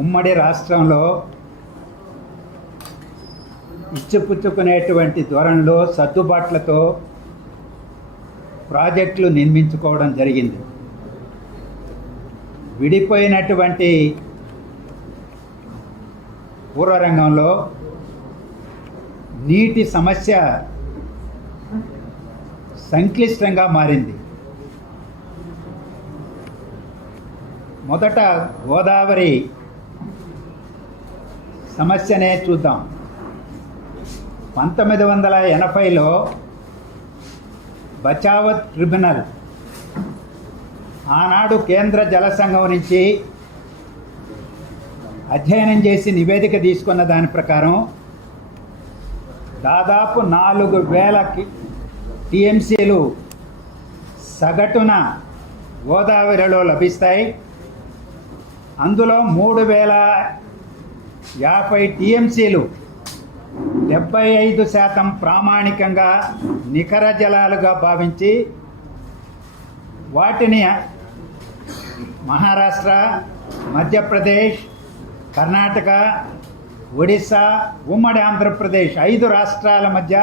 ఉమ్మడి రాష్ట్రంలో ఇచ్చిపుచ్చుకునేటువంటి ధోరణిలో సర్దుబాట్లతో ప్రాజెక్టులు నిర్మించుకోవడం జరిగింది. విడిపోయినటువంటి పూర్వరంగంలో నీటి సమస్య సంక్లిష్టంగా మారింది. మొదట గోదావరి సమస్యనే చూద్దాం. 1980లో బచావత్ ట్రిబ్యునల్ ఆనాడు కేంద్ర జల సంఘం నుంచి అధ్యయనం చేసి నివేదిక తీసుకున్న దాని ప్రకారం దాదాపు 4000 టీఎంసీలు సగటున గోదావరిలో లభిస్తాయి. అందులో 3050 టీఎంసీలు 75% ప్రామాణికంగా నికర జలాలుగా భావించి వాటిని మహారాష్ట్ర, మధ్యప్రదేశ్, కర్ణాటక, ఒడిశా, ఉమ్మడి ఆంధ్రప్రదేశ్ 5 రాష్ట్రాల మధ్య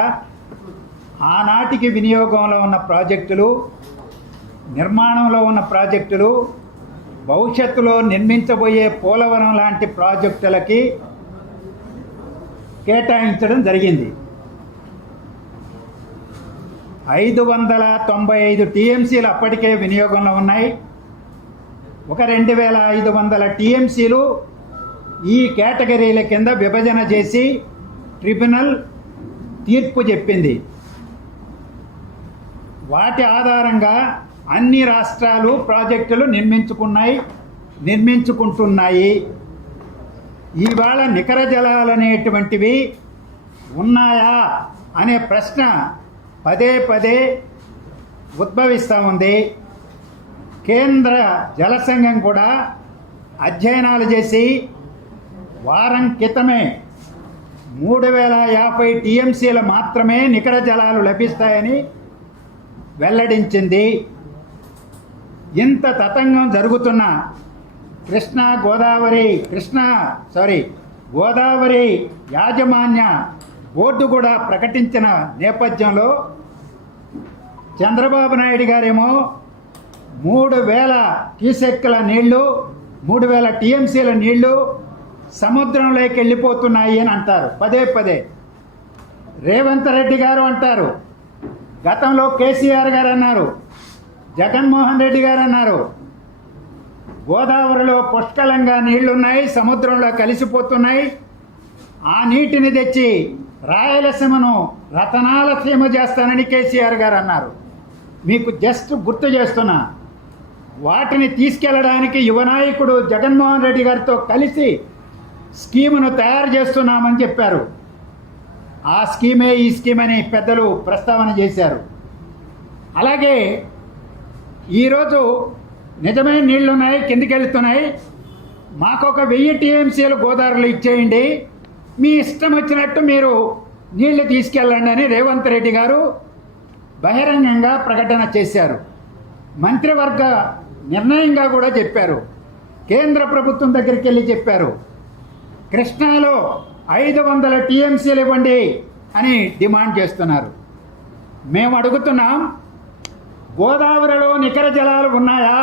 ఆనాటికి వినియోగంలో ఉన్న ప్రాజెక్టులు, నిర్మాణంలో ఉన్న ప్రాజెక్టులు, భవిష్యత్తులో నిర్మించబోయే పోలవరం లాంటి ప్రాజెక్టులకి కేటాయించడం జరిగింది. 595 టీఎంసీలు అప్పటికే వినియోగంలో ఉన్నాయి. ఒక 2500 టీఎంసీలు ఈ కేటగిరీల కింద విభజన చేసి ట్రిబ్యునల్ తీర్పు చెప్పింది. వాటి ఆధారంగా అన్ని రాష్ట్రాలు ప్రాజెక్టులు నిర్మించుకుంటున్నాయి. ఇవాళ నికర జలాలు అనేటువంటివి ఉన్నాయా అనే ప్రశ్న పదే పదే ఉద్భవిస్తూ ఉంది. కేంద్ర జల సంఘం కూడా అధ్యయనాలు చేసి వారం క్రితమే 3050 టీఎంసీలు మాత్రమే నికర జలాలు లభిస్తాయని వెల్లడించింది. ఇంత తతంగం జరుగుతున్న గోదావరి యాజమాన్య బోర్డు కూడా ప్రకటించిన నేపథ్యంలో చంద్రబాబు నాయుడు గారేమో 3000 క్యూసెక్కుల నీళ్లు, 3000 టీఎంసీల నీళ్లు సముద్రంలోకి వెళ్ళిపోతున్నాయి అని అంటారు పదే పదే. రేవంత్ రెడ్డి గారు అంటారు, గతంలో కేసీఆర్ గారు అన్నారు, జగన్మోహన్ రెడ్డి గారు అన్నారు, గోదావరిలో పుష్కలంగా నీళ్లున్నాయి, సముద్రంలో కలిసిపోతున్నాయి, ఆ నీటిని తెచ్చి రాయలసీమను రతనాల సీమ చేస్తానని కేసీఆర్ గారు అన్నారు. మీకు జస్ట్ గుర్తు చేస్తున్నా, వాటిని తీసుకెళ్లడానికి యువనాయకుడు జగన్మోహన్ రెడ్డి గారితో కలిసి స్కీమును తయారు చేస్తున్నామని చెప్పారు. ఆ స్కీమే ఈ స్కీమ్ అని పెద్దలు ప్రస్తావన చేశారు. అలాగే ఈరోజు నిజమైన నీళ్లున్నాయి, కిందికి వెళ్తున్నాయి, మాకొక 1000 టీఎంసీలు గోదావరిలో ఇచ్చేయండి, మీ ఇష్టం వచ్చినట్టు మీరు నీళ్లు తీసుకెళ్ళండి అని రేవంత్ రెడ్డి గారు బహిరంగంగా ప్రకటన చేశారు. మంత్రివర్గ నిర్ణయంగా కూడా చెప్పారు. కేంద్ర ప్రభుత్వం దగ్గరికి వెళ్ళి చెప్పారు, కృష్ణాలో 500 టీఎంసీలు ఇవ్వండి అని డిమాండ్ చేస్తున్నారు. మేము అడుగుతున్నాం, గోదావరిలో నికర జలాలు ఉన్నాయా?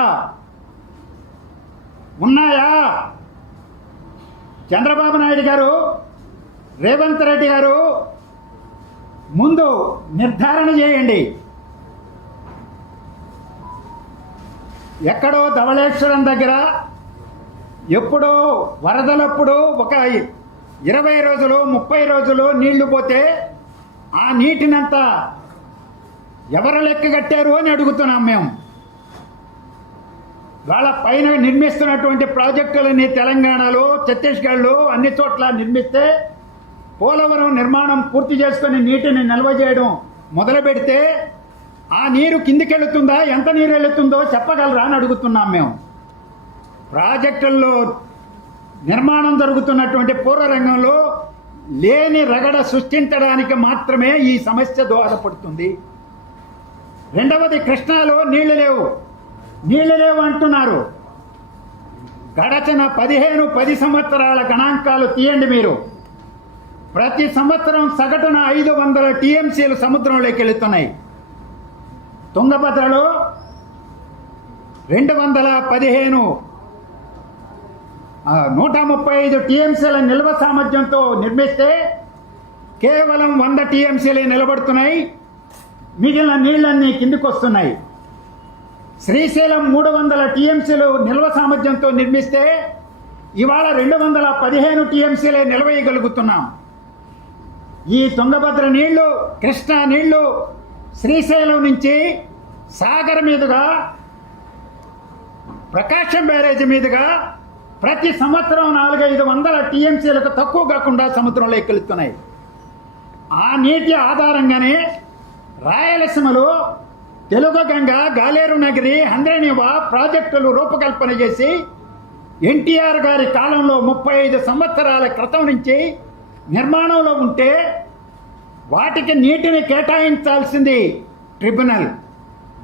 చంద్రబాబు నాయుడు గారు, రేవంత్ రెడ్డి గారు ముందు నిర్ధారణ చేయండి. ఎక్కడో ధవళేశ్వరం దగ్గర ఎప్పుడో వరదలప్పుడు ఒక 20 రోజులు 30 రోజులు నీళ్లు పోతే ఆ నీటినంతా ఎవరు లెక్క కట్టారు అని అడుగుతున్నాం మేము. వాళ్ళ పైన నిర్మిస్తున్నటువంటి ప్రాజెక్టులని తెలంగాణలో, ఛత్తీస్గఢ్లో అన్ని చోట్ల నిర్మిస్తే పోలవరం నిర్మాణం పూర్తి చేసుకుని నీటిని నిల్వ చేయడం మొదలు పెడితే ఆ నీరు కిందికెళ్తుందా, ఎంత నీరు వెళుతుందో చెప్పగలరా అని అడుగుతున్నాం మేము. ప్రాజెక్టుల్లో నిర్మాణం జరుగుతున్నటువంటి పూర్వరంగంలో లేని రగడ సృష్టించడానికి మాత్రమే ఈ సమస్య దోహదపడుతుంది. రెండవది, కృష్ణాలో నీళ్లు లేవు అంటున్నారు. గడచిన 10 సంవత్సరాల గణాంకాలు తీయండి మీరు. ప్రతి సంవత్సరం సగటున 500 టీఎంసీలు సముద్రంలోకి వెళుతున్నాయి. తుంగభద్రలో 215 135 టీఎంసీల నిల్వ సామర్థ్యంతో నిర్మిస్తే కేవలం 100 టీఎంసీలే నిలబడుతున్నాయి. మిగిలిన నీళ్లన్నీ కిందికి వస్తున్నాయి. శ్రీశైలం 300 టీఎంసీలు నిల్వ సామర్థ్యంతో నిర్మిస్తే ఇవాళ 215 టీఎంసీలే నిల్వేయగలుగుతున్నాం. ఈ తుంగభద్ర నీళ్లు, కృష్ణా నీళ్లు శ్రీశైలం నుంచి సాగర్ మీదుగా, ప్రకాశం బ్యారేజ్ మీదుగా ప్రతి సంవత్సరం 400-500 టీఎంసీలకు తక్కువ కాకుండా సముద్రంలో వెళ్తున్నాయి. ఆ నీటి ఆధారంగానే రాయలసీమలో తెలుగు గంగ, గాలేరు నగరి, హంద్రేనివా ప్రాజెక్టులు రూపకల్పన చేసి ఎన్టీఆర్ గారి కాలంలో 35 సంవత్సరాల క్రితం నుంచి నిర్మాణంలో ఉంటే వాటికి నీటిని కేటాయించాల్సింది ట్రిబ్యునల్.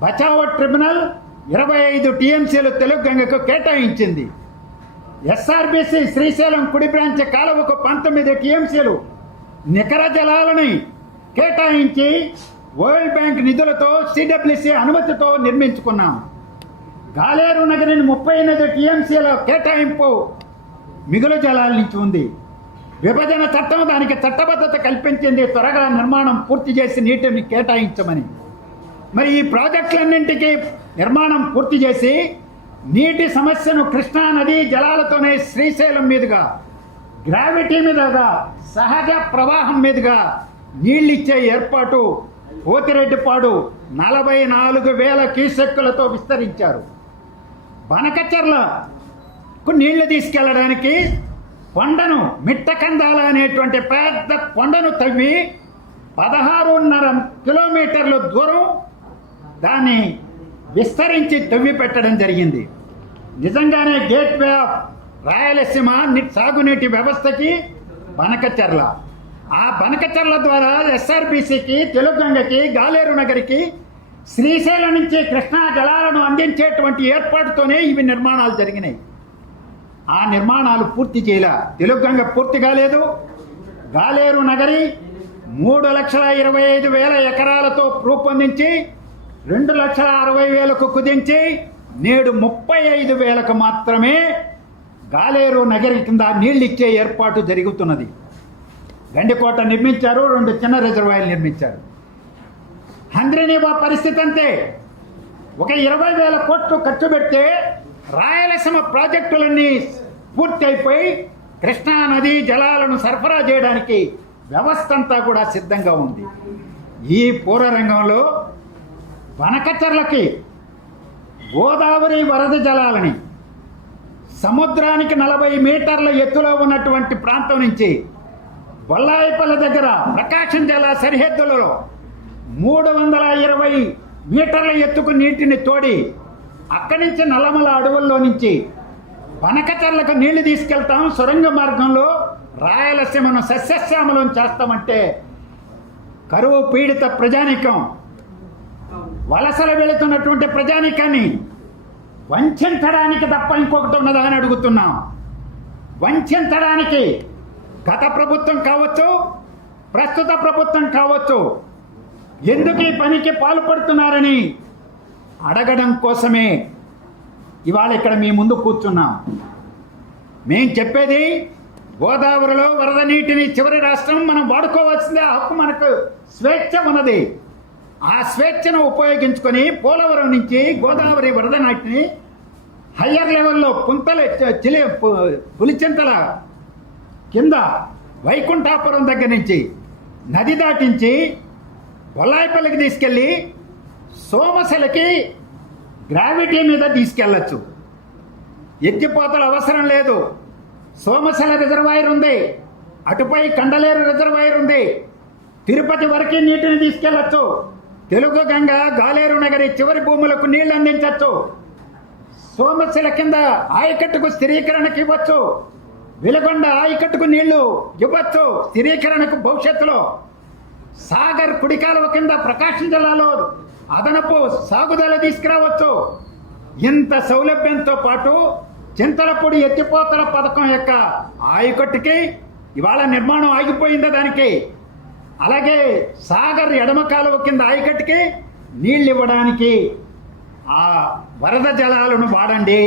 బచావో ట్రిబ్యునల్ 25 టీఎంసీలు తెలుగు గంగకు కేటాయించింది. ఎస్ఆర్బిసి శ్రీశైలం కుడి బ్రాంచ్ కాలువకు 19 టీఎంసీలు నికర జలాలని కేటాయించి వరల్డ్ బ్యాంక్ నిధులతో, సిడబ్ల్యూసి అనుమతితో నిర్మించుకున్నాం. గాలేరు నగరిని 38 టీఎంసీల కేటాయింపు మిగులు జలాల నుంచి ఉంది. విభజన చట్టం దానికి చట్టబద్ధత కల్పించింది, త్వరగా నిర్మాణం పూర్తి చేసి నీటిని కేటాయించమని. మరి ఈ ప్రాజెక్టులన్నింటికి నిర్మాణం పూర్తి చేసి నీటి సమస్యను కృష్ణా నది జలాలతోనే శ్రీశైలం మీదుగా, గ్రావిటీ మీదుగా, సహజ ప్రవాహం మీదుగా నీళ్ళిచ్చే ఏర్పాటు పోతిరెడ్డిపాడు 44,000 క్యూసెక్కులతో విస్తరించారు. బనకచర్లకు నీళ్లు తీసుకెళ్లడానికి కొండను, మిట్టకందాల అనేటువంటి పెద్ద కొండను తవ్వి 16.5 కిలోమీటర్ల దూరం దాన్ని విస్తరించి తవ్వి పెట్టడం జరిగింది. నిజంగానే గేట్వే ఆఫ్ రాయలసీమ సాగునీటి వ్యవస్థకి బనకచర్ల. ఆ బనకచర్ల ద్వారా ఎస్ఆర్బిసికి, తెలుగు గంగకి, గాలేరు నగరికి శ్రీశైలం నుంచి కృష్ణా జలాలను అందించేటువంటి ఏర్పాటుతోనే ఇవి నిర్మాణాలు జరిగినాయి. ఆ నిర్మాణాలు పూర్తి చేయలే. తెలుగు గంగ పూర్తి కాలేదు. గాలేరు నగరి 3,25,000 ఎకరాలతో రూపొందించి 2,60,000కు కుదించి నేడు 35,000కు మాత్రమే గాలేరు నగరి కింద నీళ్ళు ఇచ్చే ఏర్పాటు జరుగుతున్నది. గండికోట నిర్మించారు, 2 చిన్న రిజర్వాయర్లు నిర్మించారు. హంద్రీనీవా పరిస్థితి అంతే. ఒక 20,000 కోట్లు ఖర్చు పెడితే రాయలసీమ ప్రాజెక్టులన్నీ పూర్తి అయిపోయి కృష్ణా నది జలాలను సరఫరా చేయడానికి వ్యవస్థ అంతా కూడా సిద్ధంగా ఉంది. ఈ పూర్వరంగంలో బనకచర్లకి గోదావరి వరద జలాలని సముద్రానికి 40 మీటర్ల ఎత్తులో ఉన్నటువంటి ప్రాంతం నుంచి బొల్లాయిపల్లి దగ్గర ప్రకాశం జిల్లా సరిహద్దులలో 320 మీటర్ల ఎత్తుకు నీటిని తోడి అక్కడి నుంచి నల్లమల అడవుల్లో నుంచి బనకచర్లకు నీళ్లు తీసుకెళ్తాం. సొరంగ మార్గంలో రాయలసీమను సస్యశ్యామలం చేస్తామంటే కరువు పీడిత ప్రజానీకం, వలసలు వెళుతున్నటువంటి ప్రజానీకాన్ని వంచడానికి తప్ప ఇంకొకటి ఉన్నదా అని అడుగుతున్నాం. వంచడానికి గత ప్రభుత్వం కావచ్చు, ప్రస్తుత ప్రభుత్వం కావచ్చు, ఎందుకు ఈ పనికి పాల్పడుతున్నారని అడగడం కోసమే ఇవాళ ఇక్కడ మీ ముందు కూర్చున్నాం. మేం చెప్పేది గోదావరిలో వరద నీటిని చివరి రాష్ట్రం మనం వాడుకోవాల్సిందే, ఆ హక్కు మనకు స్వేచ్ఛ ఉన్నది. ఆ స్వేచ్ఛను ఉపయోగించుకొని పోలవరం నుంచి గోదావరి వరద నీటిని హయ్యర్ లెవెల్లో పులిచింతల కింద వైకుంఠాపురం దగ్గర నుంచి నది దాటించి బొల్లాయిపల్లికి తీసుకెళ్ళి సోమశిలకి గ్రావిటీ మీద తీసుకెళ్ళచ్చు. ఎత్తిపోతల అవసరం లేదు. సోమశిల రిజర్వాయర్ ఉంది, అటుపై కండలేరు రిజర్వాయర్ ఉంది. తిరుపతి వరకు నీటిని తీసుకెళ్లొచ్చు. తెలుగు గంగ, గాలేరు నగరి చివరి భూములకు నీళ్లు అందించవచ్చు. సోమశిల కింద ఆయకట్టుకు స్థిరీకరణకు ఇవ్వచ్చు. వెలుగొండ ఆయకట్టుకు నీళ్లు ఇవ్వచ్చు స్థిరీకరణకు భవిష్యత్తులో. సాగర్ కుడికాలువ కింద ప్రకాశం జిల్లాలో అదనపు సాగుదల తీసుకురావచ్చు. ఇంత సౌలభ్యంతో పాటు చింతలపూడి ఎత్తిపోతల పథకం యొక్క ఆయకట్టుకి ఇవాళ నిర్మాణం ఆగిపోయిందా దానికి? అలాగే సాగర్ ఎడమ కాలువ కింద ఆయకట్టుకి నీళ్ళు ఇవ్వడానికి ఆ వరద జలాలను వాడండి.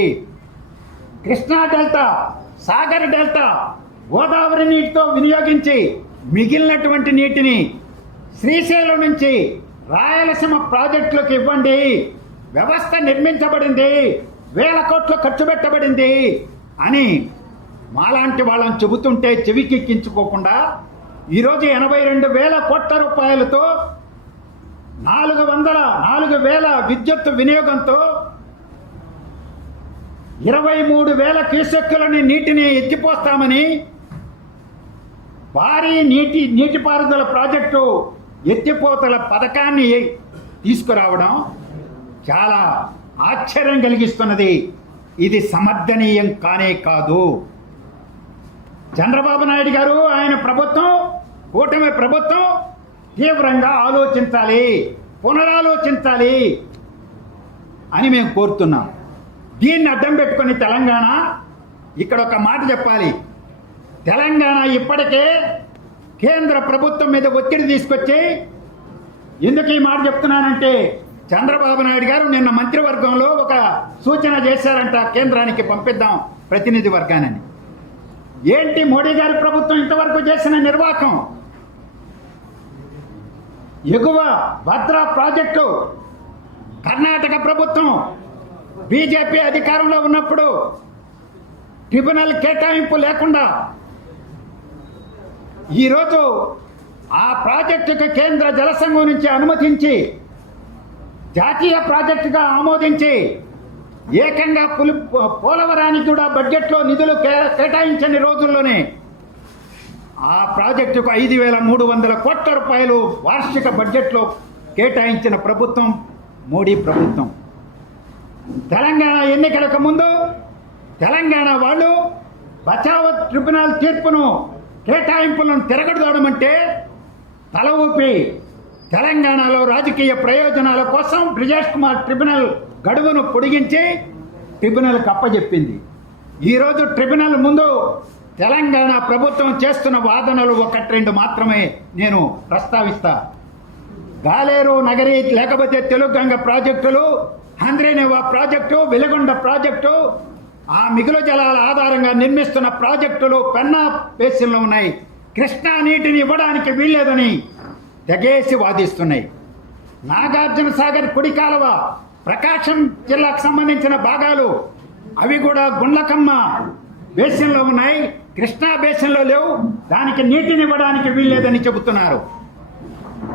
కృష్ణా డెల్టా, సాగర్ డెల్టా గోదావరి నీటితో వినియోగించి మిగిలినటువంటి నీటిని శ్రీశైలం నుంచి రాయలసీమ ప్రాజెక్టులకు ఇవ్వండి. వ్యవస్థ నిర్మించబడింది, 1000 కోట్లు ఖర్చు పెట్టబడింది అని మాలాంటి వాళ్ళని చెబుతుంటే చెవికెక్కించుకోకుండా ఈరోజు 82,000 కోట్ల రూపాయలతో 4,000 విద్యుత్ వినియోగంతో 23,000 క్యూసెక్కులని నీటిని ఎత్తిపోస్తామని భారీ నీటిపారుదల ప్రాజెక్టు ఎత్తిపోతల పథకాన్ని తీసుకురావడం చాలా ఆశ్చర్యం కలిగిస్తున్నది. ఇది సమర్థనీయం కానే కాదు. చంద్రబాబు నాయుడు గారు, ఆయన ప్రభుత్వం, కూటమి ప్రభుత్వం తీవ్రంగా ఆలోచించాలి, పునరాలోచించాలి అని మేము కోరుతున్నాం. దీన్ని అడ్డం పెట్టుకుని తెలంగాణ ఇక్కడ ఒక మాట చెప్పాలి. తెలంగాణ ఇప్పటికే కేంద్ర ప్రభుత్వం మీద ఒత్తిడి తీసుకొచ్చి, ఎందుకు ఈ మాట చెప్తున్నానంటే చంద్రబాబు నాయుడు గారు నిన్న మంత్రివర్గంలో ఒక సూచన చేశారంట, కేంద్రానికి పంపిద్దాం ప్రతినిధి వర్గానని. ఏంటి మోడీ గారి ప్రభుత్వం ఇంతవరకు చేసిన నిర్వాహకం? ఎగువ భద్రా ప్రాజెక్టు కర్ణాటక ప్రభుత్వం బీజేపీ అధికారంలో ఉన్నప్పుడు ట్రిబ్యునల్ కేటాయింపు లేకుండా ఈరోజు ఆ ప్రాజెక్టుకు కేంద్ర జలసంఘం నుంచి అనుమతించి జాతీయ ప్రాజెక్టుగా ఆమోదించి ఏకంగా పోలవరానికి కూడా బడ్జెట్లో నిధులు కేటాయించని రోజుల్లోనే ఆ ప్రాజెక్టుకు 5,300 కోట్ల రూపాయలు వార్షిక బడ్జెట్లో కేటాయించిన ప్రభుత్వం మోడీ ప్రభుత్వం. తెలంగాణ ఎన్నికలకు ముందు తెలంగాణ వాళ్ళు బచావ్ ట్రిబ్యునల్ తీర్పును కేటాయింపులను తిరగడదోడమంటే తల ఊపి తెలంగాణలో రాజకీయ ప్రయోజనాల కోసం బ్రిజేష్ కుమార్ ట్రిబ్యునల్ గడువును పొడిగించి ట్రిబ్యునల్కి అప్పజెప్పింది. ఈరోజు ట్రిబ్యునల్ ముందు తెలంగాణ ప్రభుత్వం చేస్తున్న వాదనలు 1-2 మాత్రమే నేను ప్రస్తావిస్తా. గాలేరు నగరి, లేకపోతే తెలుగంగ ప్రాజెక్టులు, హంద్రీనేవా ప్రాజెక్టు, వెలుగొండ ప్రాజెక్టు, ఆ మిగులు జలాల ఆధారంగా నిర్మిస్తున్న ప్రాజెక్టులు పెన్నా బేసిన్లో ఉన్నాయి. కృష్ణా నీటిని ఇవ్వడానికి వీల్లేదని తెగేసి వాదిస్తున్నాయి. నాగార్జున సాగర్ కుడి కాలువ, ప్రకాశం జిల్లాకు సంబంధించిన భాగాలు అవి కూడా గుండ్లకమ్మ బేసిన్లో ఉన్నాయి, కృష్ణా బేసిన్లో లేవు, దానికి నీటిని ఇవ్వడానికి వీల్లేదని చెబుతున్నారు.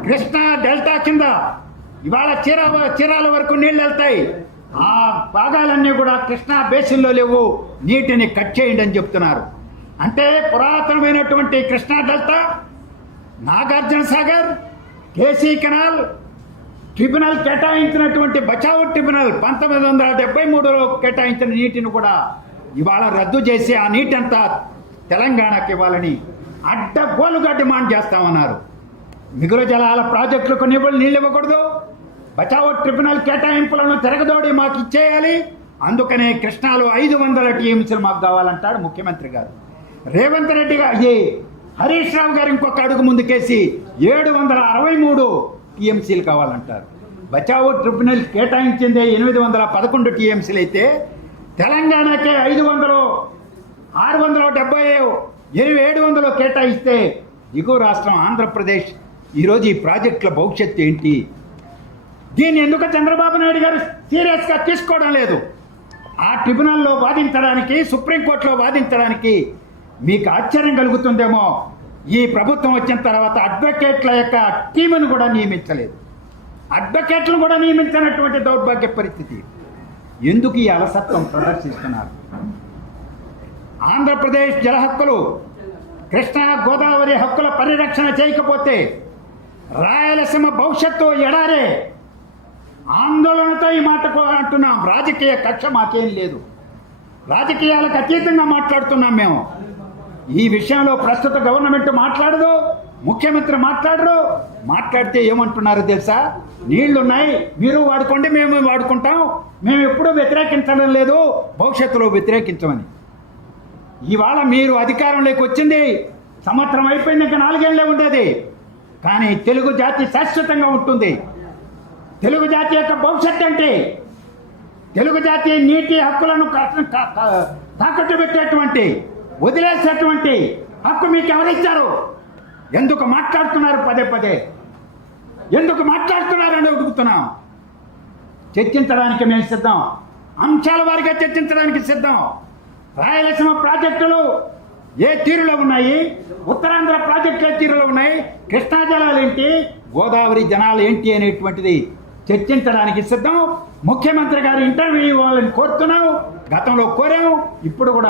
కృష్ణా డెల్టా కింద ఇవాళ చీరాల వరకు నీళ్ళు వెళ్తాయి, ఆ భాగాలన్నీ కూడా కృష్ణా బేసిన్లో లేవు, నీటిని కట్ చేయండి అని చెప్తున్నారు. అంటే పురాతనమైనటువంటి Krishna delta, Nagarjuna Sagar, KC canal, tribunal కేటాయించినటువంటి బచావ్ ట్రిబ్యునల్ 1973లో కేటాయించిన నీటిని కూడా ఇవాళ రద్దు చేసి ఆ నీటి అంతా తెలంగాణకి ఇవ్వాలని అడ్డగోలుగా డిమాండ్ చేస్తామన్నారు. మిగులు జలాల ప్రాజెక్టులకు నీళ్ళు ఇవ్వకూడదు, బచావ్ ట్రిబ్యునల్ కేటాయింపులను తిరగదోడి మాకు ఇచ్చేయాలి, అందుకనే కృష్ణాలో 500 టీఎంసీలు మాకు కావాలంటాడు ముఖ్యమంత్రి గారు. రేవంత్ రెడ్డి గారు, హరీష్ రావు గారు ఇంకొక అడుగు ముందుకేసి 763 టీఎంసీలు కావాలంటారు. బచావ్ ట్రిబ్యునల్ కేటాయించిందే 811 టీఎంసీలు అయితే తెలంగాణకే 500, 670, 700 కేటాయిస్తే దిగువ రాష్ట్రం ఆంధ్రప్రదేశ్ ఈరోజు ఈ ప్రాజెక్టుల భవిష్యత్తు ఏంటి? దీన్ని ఎందుకు చంద్రబాబు నాయుడు గారు సీరియస్గా తీసుకోవడం లేదు? ఆ ట్రిబ్యునల్లో వాదించడానికి, సుప్రీంకోర్టులో వాదించడానికి మీకు ఆశ్చర్యం కలుగుతుందేమో. ఈ ప్రభుత్వం వచ్చిన తర్వాత అడ్వకేట్ల యొక్క టీమును కూడా నియమించలేదు, అడ్వకేట్లను కూడా నియమించినటువంటి దౌర్భాగ్య పరిస్థితి. ఎందుకు ఈ అలసత్వం ప్రదర్శిస్తున్నారు? ఆంధ్రప్రదేశ్ జల హక్కులు, కృష్ణా గోదావరి హక్కుల పరిరక్షణ చేయకపోతే రాయలసీమ భవిష్యత్తు ఎడారే. ఆందోళనతో ఈ మాటకు అంటున్నాం. రాజకీయ కక్ష మాకేం లేదు, రాజకీయాలకు అతీతంగా మాట్లాడుతున్నాం మేము. ఈ విషయంలో ప్రస్తుత గవర్నమెంట్ మాట్లాడదు, ముఖ్యమంత్రి మాట్లాడరు, మాట్లాడితే ఏమంటున్నారో తెలుసా? నీళ్లున్నాయి, మీరు వాడుకోండి, మేము వాడుకుంటాం, మేము ఎప్పుడూ వ్యతిరేకించడం లేదు, భవిష్యత్తులో వ్యతిరేకించమని. ఇవాళ మీరు అధికారంలోకి వచ్చింది సంవత్సరం అయిపోయింది, ఇంకా 4 ఏళ్లే ఉండేది. కానీ తెలుగు జాతి శాశ్వతంగా ఉంటుంది. తెలుగు జాతి యొక్క భవిష్యత్తు అంటే తెలుగు జాతి నీటి హక్కులను తాకట్టు పెట్టేటువంటి, వదిలేసేటువంటి హక్కు మీకు ఎవరిచ్చారు? ఎందుకు మాట్లాడుతున్నారు పదే పదే? ఎందుకు మాట్లాడుతున్నారని అడుగుతున్నాం. చర్చించడానికి మేము సిద్ధం, అంశాల వారిగా చర్చించడానికి సిద్ధం. రాయలసీమ ప్రాజెక్టులు ఏ తీరులో ఉన్నాయి, ఉత్తరాంధ్ర ప్రాజెక్టులు ఏ తీరులో ఉన్నాయి, కృష్ణా జలాలు ఏంటి, గోదావరి జనాలు ఏంటి అనేటువంటిది చర్చించడానికి సిద్ధం. ముఖ్యమంత్రి గారు ఇంటర్వ్యూ ఇవ్వాలని కోరుతున్నాం, గతంలో కోరాము, ఇప్పుడు కూడా